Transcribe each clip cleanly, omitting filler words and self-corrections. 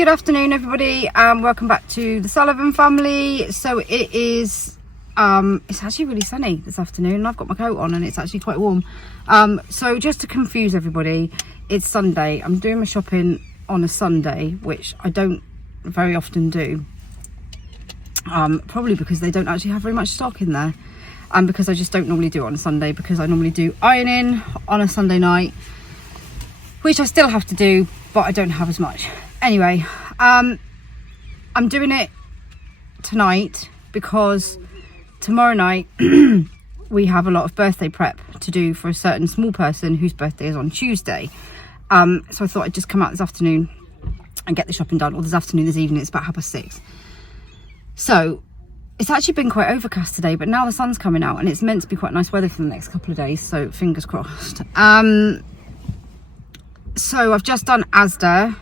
Good afternoon, everybody, and welcome back to the Sullivan family. So it is it's actually really sunny this afternoon, and I've got my coat on and it's actually quite warm. So just to confuse everybody, it's Sunday. I'm doing my shopping on a Sunday, which I don't very often do, probably because they don't actually have very much stock in there, and because I just don't normally do it on a Sunday, because I normally do ironing on a Sunday night, which I still have to do, but I don't have as much. Anyway, I'm doing it tonight because tomorrow night we have a lot of birthday prep to do for a certain small person whose birthday is on Tuesday. So I thought I'd just come out this afternoon and get the shopping done, or this evening. It's about 6:30. So it's actually been quite overcast today, but now the sun's coming out and it's meant to be quite nice weather for the next couple of days, so fingers crossed. So I've just done ASDA.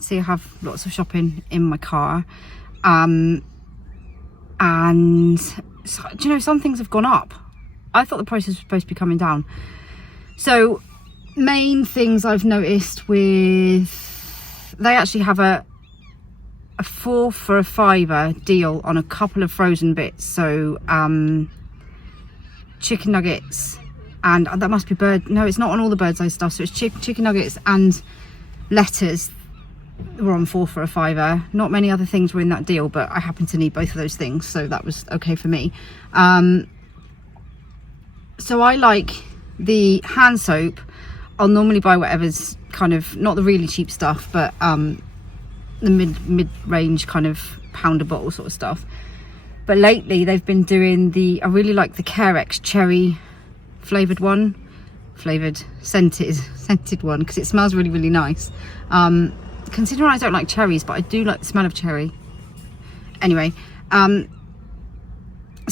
See, I have lots of shopping in my car, and so, do you know, some things have gone up. I thought the prices were supposed to be coming down. So main things I've noticed with, they actually have a 4 for a £5 deal on a couple of frozen bits. So chicken nuggets, and that must be bird, no, it's not on all the bird's eye stuff, so it's chicken nuggets and lettuce were on 4 for a £5. Not many other things were in that deal, but I happen to need both of those things, so that was okay for me. So I like the hand soap. I'll normally buy whatever's kind of, not the really cheap stuff, but the mid-range kind of pounder bottle sort of stuff. But lately they've been doing I really like the Carex cherry flavoured one, scented one, because it smells really, really nice. Considering I don't like cherries, but I do like the smell of cherry. Anyway, so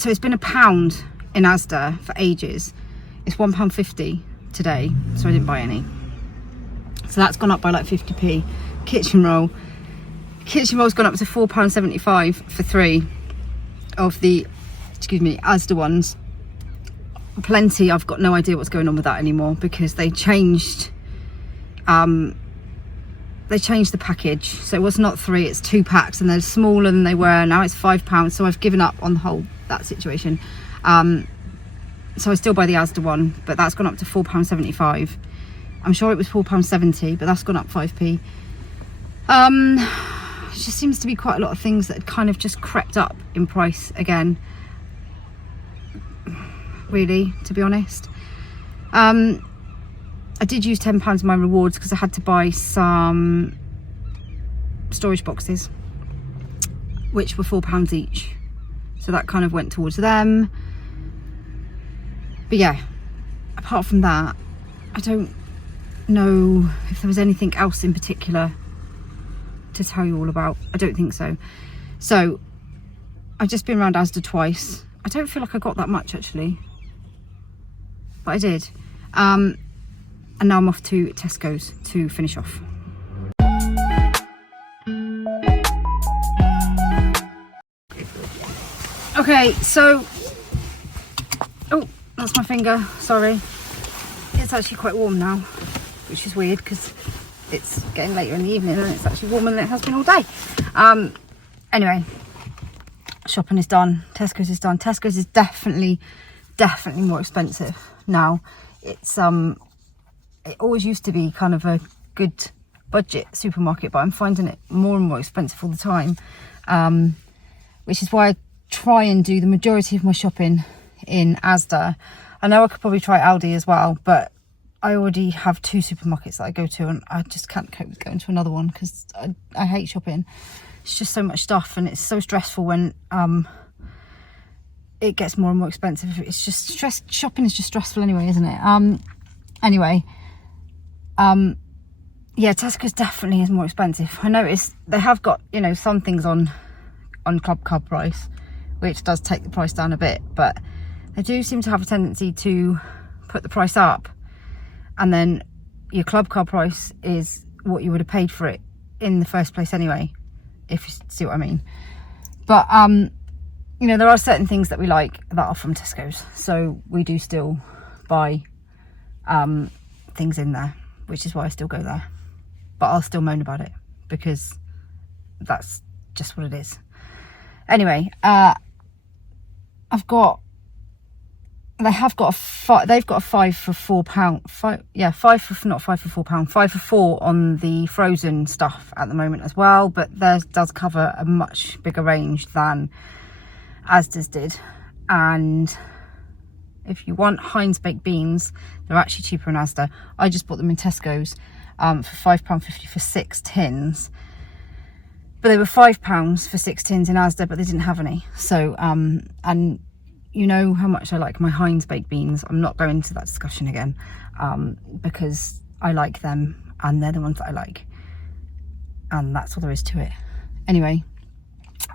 it's been £1 in Asda for ages. It's £1.50 today, so I didn't buy any. So that's gone up by like 50p. Kitchen roll's gone up to £4.75 for 3 of the, Asda ones. Plenty, I've got no idea what's going on with that anymore, because they changed the package. So it was not 3, it's 2 packs, and they're smaller than they were. Now it's £5, so I've given up on that situation. So I still buy the Asda one, but that's gone up to £4.75. I'm sure it was £4.70, but that's gone up 5p. It just seems to be quite a lot of things that had kind of just crept up in price again, really, to be honest. I did use £10 of my rewards because I had to buy some storage boxes, which were £4 each, so that kind of went towards them. But yeah, apart from that, I don't know if there was anything else in particular to tell you all about. I don't think so. So I've just been around Asda twice. I don't feel like I got that much actually, but I did. And now I'm off to Tesco's to finish off. Okay, so, oh, that's my finger, sorry. It's actually quite warm now, which is weird because it's getting later in the evening and it's actually warmer than it has been all day. Anyway, shopping is done, Tesco's is done. Tesco's is definitely more expensive now. It's it always used to be kind of a good budget supermarket, but I'm finding it more and more expensive all the time, which is why I try and do the majority of my shopping in Asda. I know I could probably try Aldi as well, but I already have 2 supermarkets that I go to, and I just can't cope with going to another one because I hate shopping. It's just so much stuff, and it's so stressful when it gets more and more expensive. It's just shopping is just stressful anyway, isn't it? Anyway, yeah, Tesco's definitely is more expensive. I noticed they have got, you know, some things on club card price, which does take the price down a bit, but they do seem to have a tendency to put the price up, and then your club card price is what you would have paid for it in the first place anyway, if you see what I mean. But you know, there are certain things that we like that are from Tesco's, so we do still buy things in there, which is why I still go there. But I'll still moan about it because that's just what it is. Anyway, they've got a 5 for £4. 5 for £4 on the frozen stuff at the moment as well, but theirs does cover a much bigger range than Asda's did. And if you want Heinz baked beans, they're actually cheaper in Asda. I just bought them in Tesco's for £5.50 for 6 tins, but they were £5 for 6 tins in Asda, but they didn't have any. So and you know how much I like my Heinz baked beans. I'm not going into that discussion again, because I like them and they're the ones that I like, and that's all there is to it. Anyway,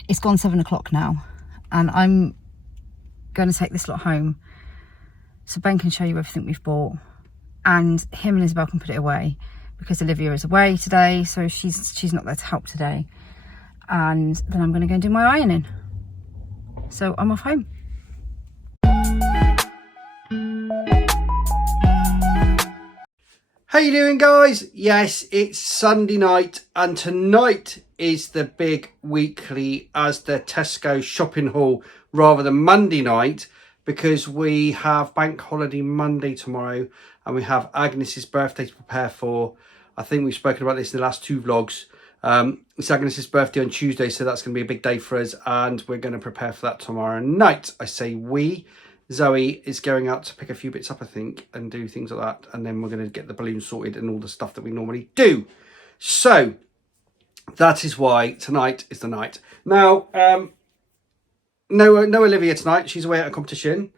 it's gone 7 o'clock now, and I'm going to take this lot home so Ben can show you everything we've bought, and him and Isabel can put it away, because Olivia is away today, so she's not there to help today. And then I'm going to go and do my ironing. So I'm off home. How you doing, guys? Yes, it's Sunday night, and tonight is the big weekly ASDA TESCO shopping haul rather than Monday night, because we have bank holiday Monday tomorrow and we have Agnes's birthday to prepare for. I think we've spoken about this in the last 2 vlogs. It's Agnes's birthday on Tuesday, so that's going to be a big day for us, and we're going to prepare for that tomorrow night. I say we. Zoe is going out to pick a few bits up, I think, and do things like that. And then we're going to get the balloons sorted and all the stuff that we normally do. So that is why tonight is the night. Now, no Olivia tonight. She's away at a competition.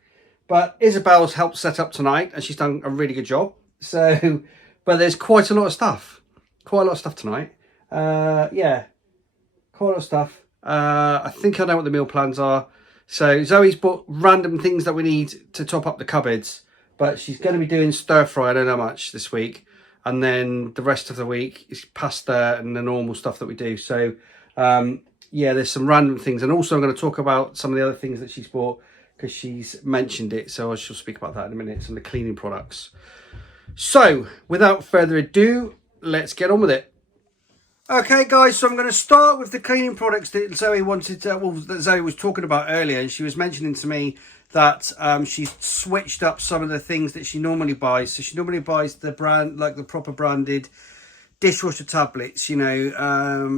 But Isabel's helped set up tonight, and she's done a really good job. So, but there's quite a lot of stuff. Quite a lot of stuff tonight. Yeah, quite a lot of stuff. I think I know what the meal plans are. So Zoe's bought random things that we need to top up the cupboards, but she's going to be doing stir fry, I don't know how much, this week. And then the rest of the week is pasta and the normal stuff that we do. So yeah, there's some random things. And also I'm going to talk about some of the other things that she's bought, because she's mentioned it. So I shall speak about that in a minute, some of the cleaning products. So without further ado, let's get on with it. Okay, guys, so I'm going to start with the cleaning products that Zoe wanted to, well, that Zoe was talking about earlier. And she was mentioning to me that she's switched up some of the things that she normally buys. So she normally buys the brand, like the proper branded dishwasher tablets, you know,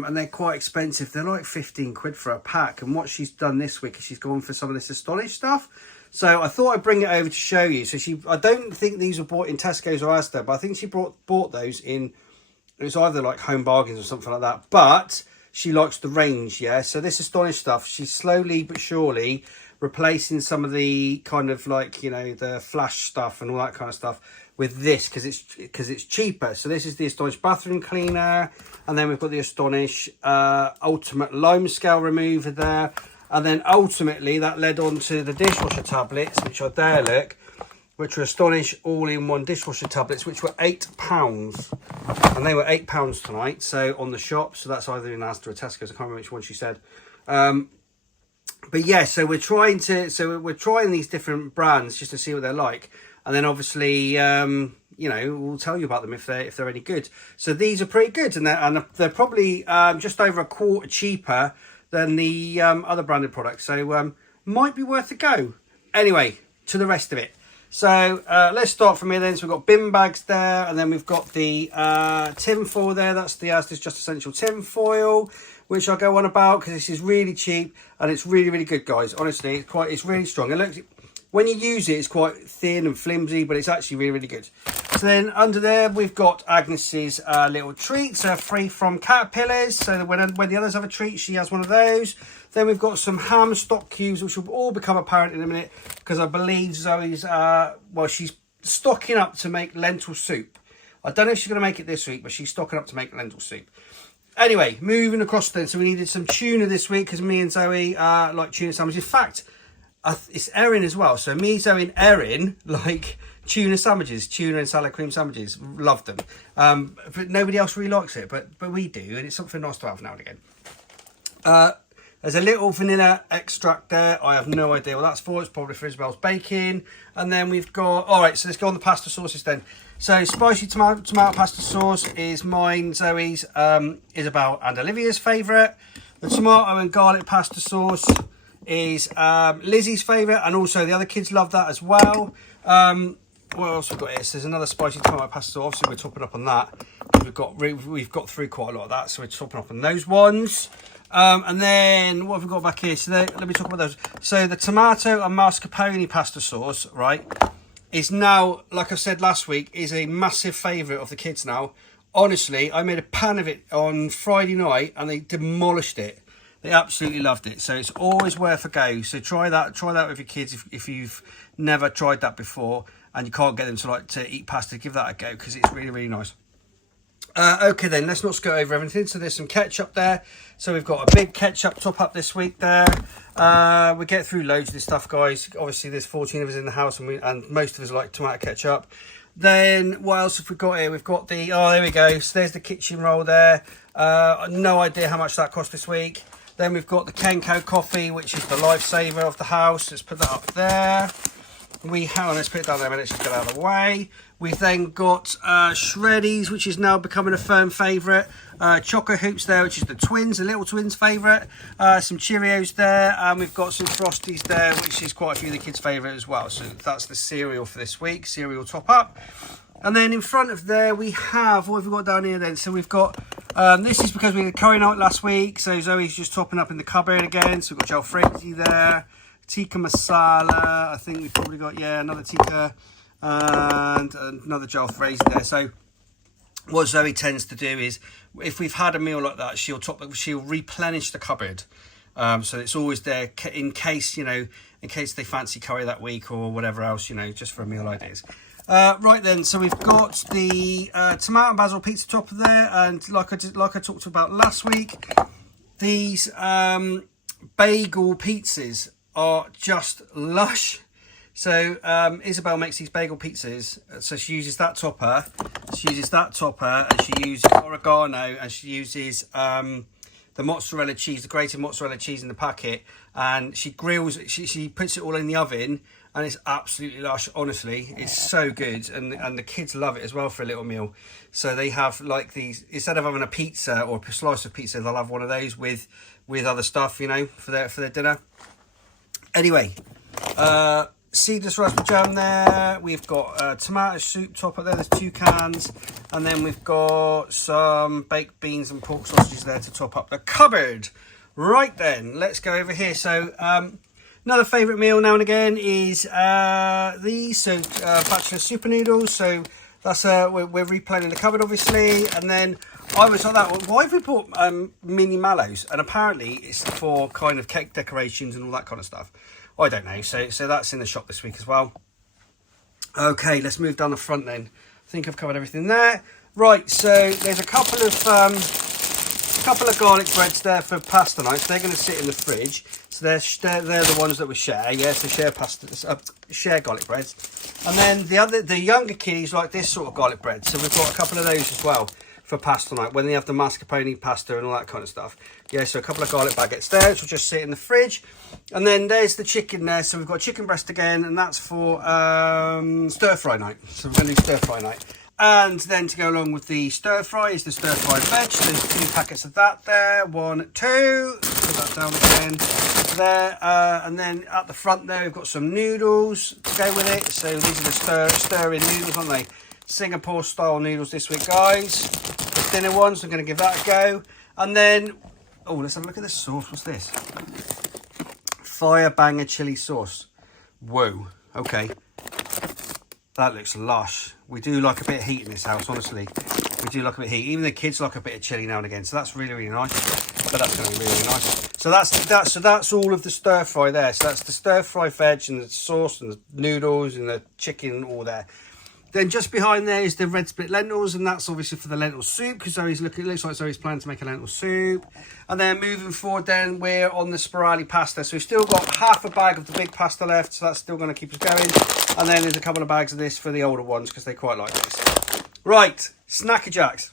and they're quite expensive. They're like 15 quid for a pack. And what she's done this week is she's gone for some of this Astonish stuff. So I thought I'd bring it over to show you. So I don't think these were bought in Tesco's or Asda, but I think she bought those in, it was either like Home Bargains or something like that. But she likes the range, yeah. So this Astonish stuff, she's slowly but surely replacing some of the kind of like, you know, the flash stuff and all that kind of stuff with this, because it's cheaper. So this is the Astonish bathroom cleaner, and then we've got the Astonish Ultimate Lime Scale Remover there, and then ultimately that led on to the dishwasher tablets, which are there, look, which were Astonish all-in-one dishwasher tablets, which were £8, and they were £8 tonight. So on the shop, so that's either in Asda or Tesco's. I can't remember which one she said. But yeah, so we're trying these different brands just to see what they're like, and then obviously, you know, we'll tell you about them if they're any good. So these are pretty good, and they're probably just over a quarter cheaper than the other branded products. So might be worth a go. Anyway, to the rest of it. So let's start from here then. So we've got bin bags there, and then we've got the tin foil there. That's the Asda's Just Essential tin foil, which I'll go on about because this is really cheap and it's really, really good, guys. Honestly, it's really strong. It looks, when you use it, it's quite thin and flimsy, but it's actually really, really good. So then under there, we've got Agnes's little treats, free from caterpillars. So when the others have a treat, she has one of those. Then we've got some ham stock cubes, which will all become apparent in a minute, because I believe Zoe's, well, she's stocking up to make lentil soup. I don't know if she's going to make it this week, but she's stocking up to make lentil soup. Anyway, moving across then. So we needed some tuna this week, because me and Zoe like tuna sandwiches. In fact, it's Erin as well. So me, Zoe and Erin like tuna sandwiches, tuna and salad cream sandwiches. Love them. But nobody else really likes it, but we do, and it's something nice to have now and again. There's a little vanilla extract there. I have no idea what that's for. It's probably for Isabel's baking. And then we've got, all right, so let's go on the pasta sauces then. So spicy tomato pasta sauce is mine, Zoe's, Isabel and Olivia's favourite. The tomato and garlic pasta sauce is Lizzie's favourite, and also the other kids love that as well. What else we've got here? So there's another spicy tomato pasta sauce. Obviously, we're topping up on that. We've got through quite a lot of that, so we're topping up on those ones. And then what have we got back here? So let me talk about those. So the tomato and mascarpone pasta sauce, right, is now, like I said last week, is a massive favourite of the kids now. Honestly, I made a pan of it on Friday night and they demolished it. They absolutely loved it. So it's always worth a go. So try that with your kids if you've never tried that before and you can't get them to eat pasta. Give that a go because it's really, really nice. Okay then, let's not go over everything. So there's some ketchup there. So we've got a big ketchup top up this week there. We get through loads of this stuff, guys. Obviously there's 14 of us in the house and most of us like tomato ketchup. Then what else have we got here? We've got the, oh, there we go. So there's the kitchen roll there. No idea how much that cost this week. Then we've got the Kenko coffee, which is the lifesaver of the house. Let's put that up there. Let's put it down there a minute, just get out of the way. We've then got Shreddies, which is now becoming a firm favourite. Choco Hoops there, which is the little twins' favourite. Some Cheerios there, and we've got some Frosties there, which is quite a few of the kids' favourite as well. So that's the cereal for this week, cereal top up. And then in front of there we have, what have we got down here then? So we've got, this is because we had curry night last week, so Zoe's just topping up in the cupboard again. So we've got jalfrezi there, tikka masala, I think we've probably got, yeah, another tikka, and another jalfrezi there. So what Zoe tends to do is, if we've had a meal like that, she'll replenish the cupboard. So it's always there in case, in case they fancy curry that week or whatever else, just for a meal like this. Right then, so we've got the tomato and basil pizza topper there, and like I talked about last week, these bagel pizzas are just lush. So Isabel makes these bagel pizzas, so she uses that topper, and she uses oregano, and she uses the mozzarella cheese, the grated mozzarella cheese in the packet, and she grills, she puts it all in the oven, and it's absolutely lush. Honestly, it's so good, and the kids love it as well for a little meal. So they have like these, instead of having a pizza or a slice of pizza, they'll have one of those with other stuff, for their dinner. Anyway, seedless raspberry jam there. We've got tomato soup top up there. There's 2 cans, and then we've got some baked beans and pork sausages there to top up the cupboard. Right then, let's go over here. So another favourite meal now and again is these, bachelor super noodles. So that's we're replanning the cupboard, obviously. And then I was like that, why have we bought mini mallows? And apparently it's for kind of cake decorations and all that kind of stuff. I don't know. So that's in the shop this week as well. Okay, let's move down the front then. I think I've covered everything there. Right, so there's a couple of garlic breads there for pasta nights. They're going to sit in the fridge. So they're the ones that we share. Yeah, so share garlic breads. And then the younger kiddies like this sort of garlic bread. So we've got a couple of those as well for pasta night, when they have the mascarpone pasta and all that kind of stuff. Yeah, so a couple of garlic baguettes there, which will just sit in the fridge. And then there's the chicken there. So we've got chicken breast again, and that's for stir fry night. So we're going to do stir fry night. And then to go along with the stir fry is the stir fried veg. So there's 2 packets of that there. 1, 2. Put that down again there. And then at the front there, we've got some noodles to go with it. So these are the stir-in noodles, aren't they? Singapore style noodles this week, guys. The dinner ones, I'm going to give that a go. And then, oh, let's have a look at this sauce. What's this? Fire banger chili sauce. Whoa. Okay. That looks lush. We do like a bit of heat in this house, honestly. We do like a bit of heat. Even the kids like a bit of chili now and again. So that's really, really nice. But that's going to be really, really nice. So that's all of the stir fry there. So that's the stir fry veg and the sauce and the noodles and the chicken all there. Then just behind there is the red split lentils, and that's obviously for the lentil soup, because it looks like Zoe's planning to make a lentil soup. And then moving forward then, we're on the 𝚲𝚃 pasta. So we've still got half a bag of the big pasta left, so that's still going to keep us going. And then there's a couple of bags of this for the older ones, because they quite like this. Right, Snacker Jacks.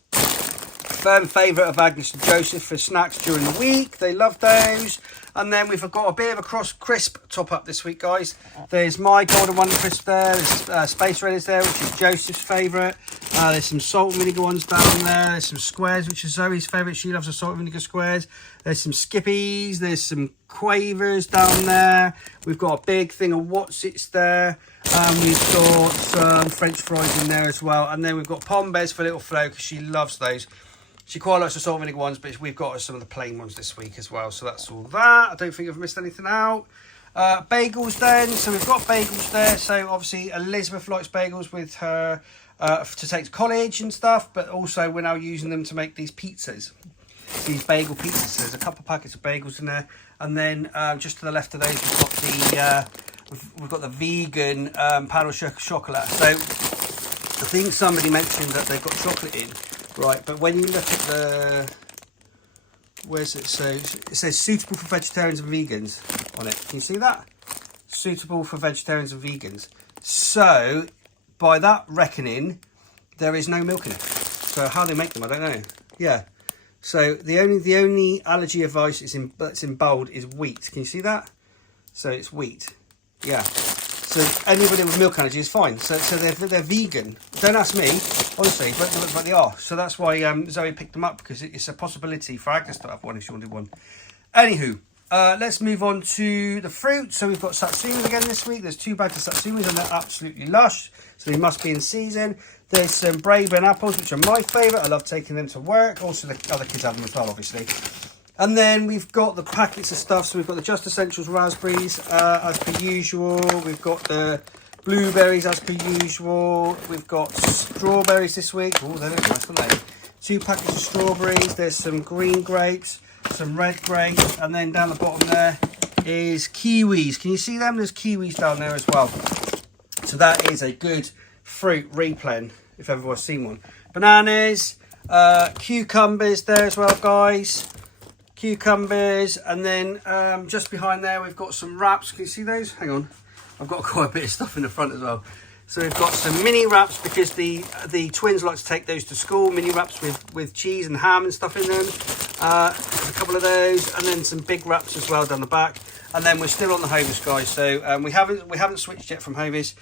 firm favourite of Agnes and Joseph for snacks during the week. They love those. And then we've got a bit of a crisp top up this week, guys. There's my Golden Wonder crisp there. There's Space Raiders there, which is Joseph's favourite. There's some salt and vinegar ones down there. There's some squares, which is Zoe's favourite. She loves the salt and vinegar squares. There's some Skippies. There's some Quavers down there. We've got a big thing of What's-Its there. We've got some French fries in there as well. And then we've got Pombes for little Flo, because she loves those. She quite likes the salt and vinegar ones, but we've got some of the plain ones this week as well. So that's all that. I don't think I've missed anything out. Bagels then. So we've got bagels there. So obviously Elizabeth likes bagels with her to take to college and stuff. But also we're now using them to make these pizzas. These bagel pizzas. So there's a couple of packets of bagels in there. And then just to the left of those we've got the vegan 𝚵𝙾𝙽𝙃𝙃. So I think somebody mentioned that they've got chocolate in. Right, but when you look at the, where's it? So it says suitable for vegetarians and vegans on it. Can you see that? Suitable for vegetarians and vegans. So by that reckoning, there is no milk in it. So how they make them, I don't know. Yeah. So the only allergy advice that's in bold is wheat. Can you see that? So it's wheat. Yeah. So anybody with milk allergy is fine. So they're vegan. Don't ask me, honestly, but they are. So that's why Zoe picked them up, because it's a possibility for Agnes to have one if she wanted one. Anywho, let's move on to the fruit. So we've got satsumas again this week. There's 2 bags of satsumas and they're absolutely lush. So they must be in season. There's some Braeburn apples, which are my favourite. I love taking them to work. Also, the other kids have them as well, obviously. And then we've got the packets of stuff. So we've got the Just Essentials raspberries, as per usual. We've got the blueberries, as per usual. We've got strawberries this week. Oh, they look nice, don't they? 2 packets of strawberries. There's some green grapes, some red grapes. And then down the bottom there is kiwis. Can you see them? There's kiwis down there as well. So that is a good fruit replen, if ever I've seen one. Bananas, cucumbers there as well, guys. Cucumbers, and then just behind there we've got some wraps. Can you see those? Hang on, I've got quite a bit of stuff in the front as well. So we've got some mini wraps, because the twins like to take those to school. Mini wraps with cheese and ham and stuff in them. A couple of those, and then some big wraps as well down the back. And then we're still on the Hovis, guys. So we haven't switched yet from Hovis.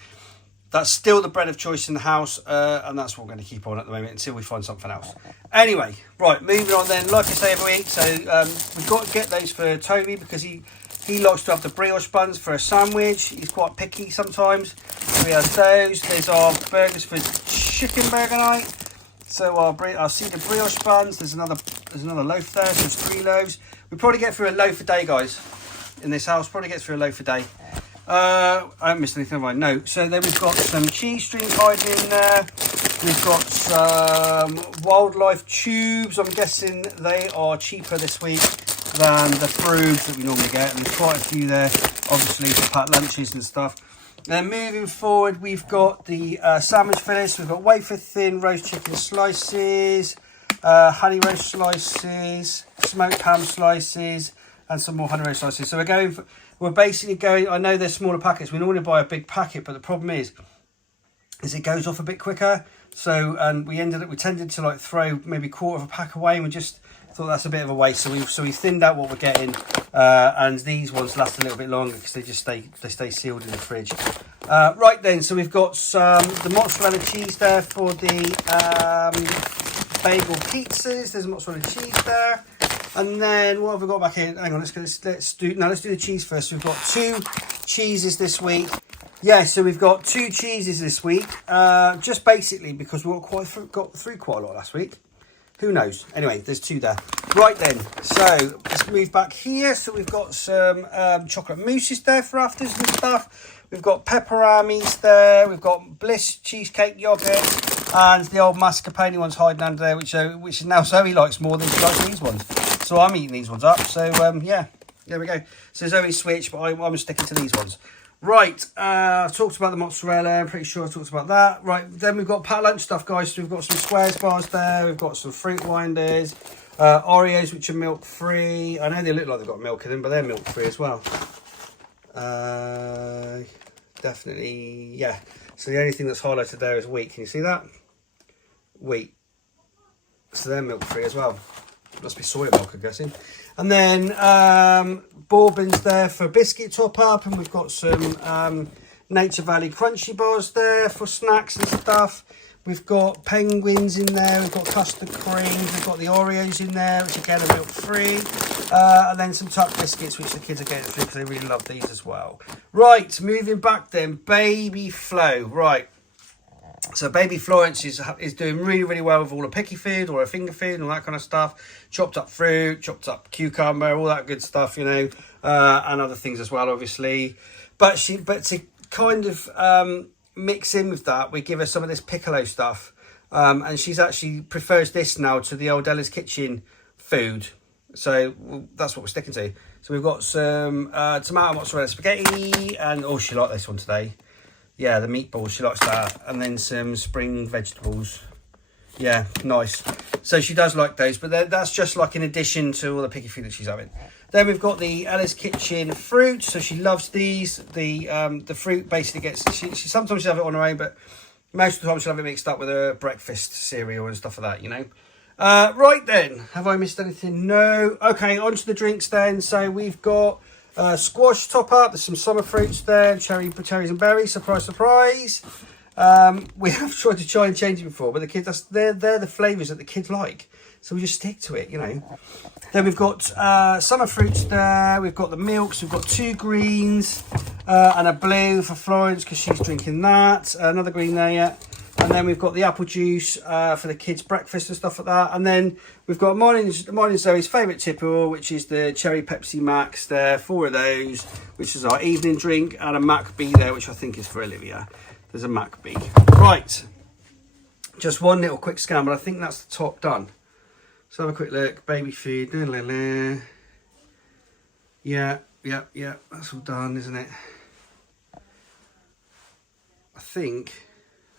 That's still the bread of choice in the house, and that's what we're going to keep on at the moment until we find something else. Anyway, right, moving on then, like I say every week, so we've got to get those for Toby, because he likes to have the brioche buns for a sandwich. He's quite picky sometimes. So we have those. There's our burgers for chicken burger night. So I'll see the brioche buns. There's another loaf there, so there's 3 loaves. We probably get through a loaf a day, guys, in this house. Probably get through a loaf a day. I haven't missed anything, right? No. So then we've got some cheese strings hiding in there. We've got some wildlife tubes. I'm guessing they are cheaper this week than the fruits that we normally get. And there's quite a few there, obviously, for packed lunches and stuff. Then moving forward, we've got the sandwich fillets. We've got wafer thin roast chicken slices, honey roast slices, smoked ham slices, and some more honey roast slices. So we're basically going, I know they're smaller packets. We normally buy a big packet, but the problem is it goes off a bit quicker. So, and we tended to like throw maybe 1/4 of a pack away, and we just thought that's a bit of a waste. So we thinned out what we're getting, and these ones last a little bit longer because they stay sealed in the fridge. Right then, so we've got the mozzarella cheese there for the bagel pizzas. There's mozzarella cheese there. And then what have we got back here? Hang on, let's do the cheese first. We've got 2 cheeses this week. Yeah, so we've got 2 cheeses this week. Just basically because we got through quite a lot last week. Who knows? Anyway, there's 2 there. Right then, so let's move back here. So we've got some chocolate mousses there for afters and stuff. We've got pepperonis there. We've got Bliss cheesecake yogurt, and the old mascarpone ones hiding under there, which now Zoe likes more than she likes these ones. So I'm eating these ones up. So yeah, there we go. So Zoe switched, but I'm sticking to these ones. Right, I've talked about the mozzarella. I'm pretty sure I talked about that. Right, then we've got packed lunch stuff, guys. So we've got some squares bars there. We've got some fruit winders, Oreos, which are milk free. I know they look like they've got milk in them, but they're milk free as well. Definitely, yeah. So the only thing that's highlighted there is wheat. Can you see that? Wheat. So they're milk free as well. Must be soy milk, I'm guessing. And then bourbon's there for biscuit top up, and we've got some Nature Valley crunchy bars there for snacks and stuff. We've got penguins in there, we've got custard creams, we've got the Oreos in there, which again are milk free. And then some tuck biscuits, which the kids are getting through because they really love these as well. Right, moving back then, Baby Flo. Right, so Baby Florence is doing really, really well with all the picky food or her finger food and all that kind of stuff. Chopped up fruit, chopped up cucumber, all that good stuff, you know, and other things as well, obviously. But to kind of mix in with that, we give her some of this piccolo stuff, and she's actually prefers this now to the old Ella's Kitchen food. So that's what we're sticking to. So we've got some tomato mozzarella spaghetti, and oh, she liked this one today. Yeah, the meatballs, she likes that. And then some spring vegetables. Yeah, nice. So she does like those, but that's just like in addition to all the picky food that she's having. Then we've got the Ella's Kitchen fruit. So she loves these. The fruit basically gets, she sometimes she'll have it on her own, but most of the time she'll have it mixed up with her breakfast cereal and stuff like that, you know. Right then, have I missed anything? No. Okay, on to the drinks then. So we've got squash top up. There's some summer fruits there, cherries and berries. Surprise, surprise. We have tried to try and change it before, but the kids, they're the flavours that the kids like, so we just stick to it, you know. Then we've got summer fruits there. We've got the milks. We've got 2 greens and a blue for Florence because she's drinking that. Another green there, yeah. And then we've got the apple juice for the kids' breakfast and stuff like that. And then we've got mine and Zoe's favourite tipple, which is the Cherry Pepsi Max there, 4 of those, which is our evening drink, and a Mac B there, which I think is for Olivia. There's a Mac B. Right, just one little quick scan, but I think that's the top done. So have a quick look. Baby food. Yeah, that's all done, isn't it? I think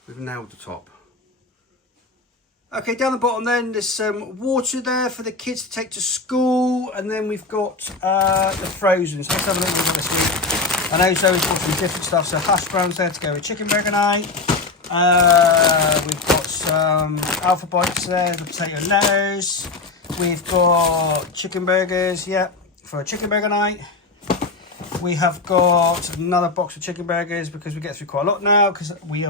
we've nailed the top. Okay, down the bottom then, there's some water there for the kids to take to school, and then we've got the frozen. So let's have a look at this week. I know Zoe's got some different stuff, so hash browns there to go with chicken burger night. We've got some alpha bites there, the potato and lettuce. We've got chicken burgers, yeah, for a chicken burger night. We have got another box of chicken burgers because we get through quite a lot now because we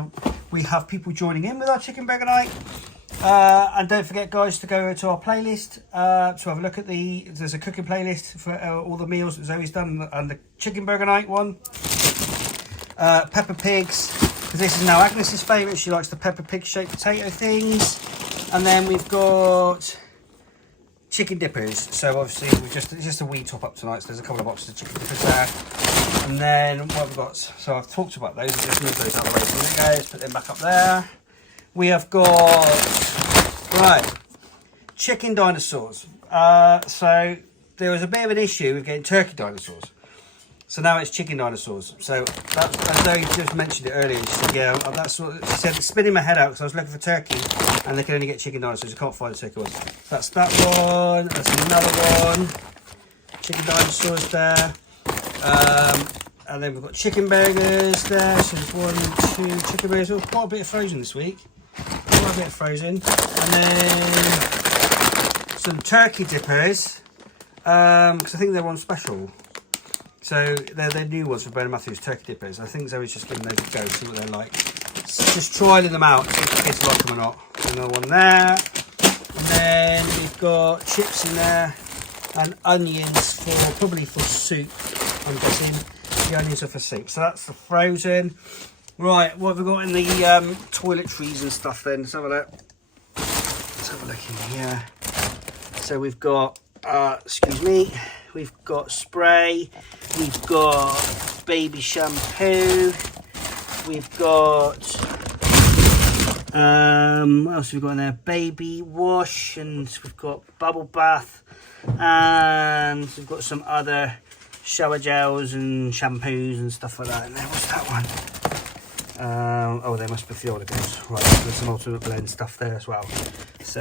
have people joining in with our chicken burger night. And don't forget, guys, to go to our playlist to have a look at there's a cooking playlist for all the meals that Zoe's done, and the chicken burger night one. Pepper pigs, because this is now Agnes's favourite. She likes the pepper pig shaped potato things. And then we've got chicken dippers. So obviously it's just a wee top up tonight. So there's a couple of boxes of chicken dippers there. And then what have we got? So I've talked about those. I'll just move those out of the way. So there we go. Let's put them back up there. We have got, right, chicken dinosaurs. So there was a bit of an issue with getting turkey dinosaurs. So now it's chicken dinosaurs. So as Zoe just mentioned it earlier, she said, yeah, that's what she said. It's spinning my head out because I was looking for turkey and they can only get chicken dinosaurs. You can't find the turkey ones. That's that one. That's another one. Chicken dinosaurs there. And then we've got chicken burgers there. So there's 1, 2 chicken burgers. Oh, quite a bit of frozen this week. Quite a bit of frozen. And then some turkey dippers. Because I think they're on special. So they're new ones from Bernard Matthews, turkey dippers. I think Zoe's just giving those a go, see what they're like. Just trialing them out, see if the kids like them or not. Another one there. And then we've got chips in there and onions probably for soup, I'm guessing. The onions are for soup. So that's the frozen. Right, what have we got in the toiletries and stuff then? Let's have a look. Let's have a look in here. So we've got, excuse me, we've got spray, we've got baby shampoo, we've got, what else have we got in there? Baby wash, and we've got bubble bath, and we've got some other shower gels and shampoos and stuff like that in there. What's that one? Oh, they must be the oligos. Right, there's some ultimate blend stuff there as well. So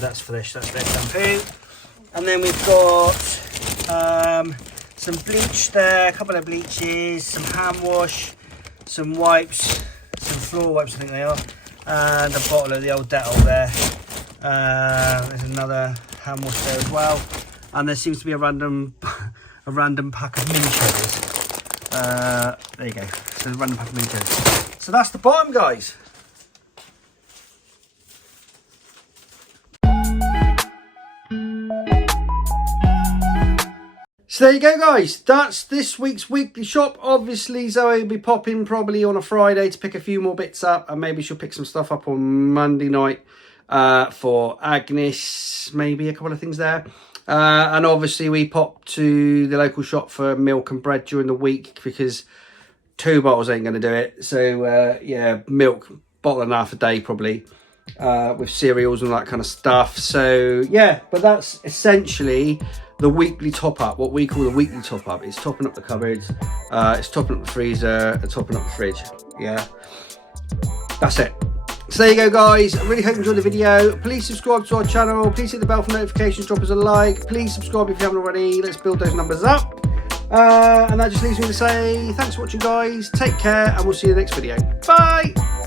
that's for this, that's their shampoo. And then we've got some bleach there, a couple of bleaches, some hand wash, some wipes, some floor wipes I think they are, and a bottle of the old Dettol there. There's another hand wash there as well, and there seems to be a random pack of mini cheddars. There you go. So a random pack of mini cheddars. So that's the bottom, guys. So there you go, guys. That's this week's weekly shop. Obviously, Zoe will be popping probably on a Friday to pick a few more bits up, and maybe she'll pick some stuff up on Monday night for Agnes, maybe a couple of things there. And obviously, we pop to the local shop for milk and bread during the week because 2 bottles ain't going to do it. So, yeah, milk, bottle and a half a day probably. With cereals and all that kind of stuff. So yeah, but that's essentially the weekly top up, what we call the weekly top up. It's topping up the cupboards, it's topping up the freezer, and topping up the fridge. Yeah, that's it. So there you go, guys. I really hope you enjoyed the video. Please subscribe to our channel, please hit the bell for notifications, drop us a like, please subscribe if you haven't already. Let's build those numbers up. And that just leaves me to say thanks for watching, guys, take care, and we'll see you in the next video. Bye.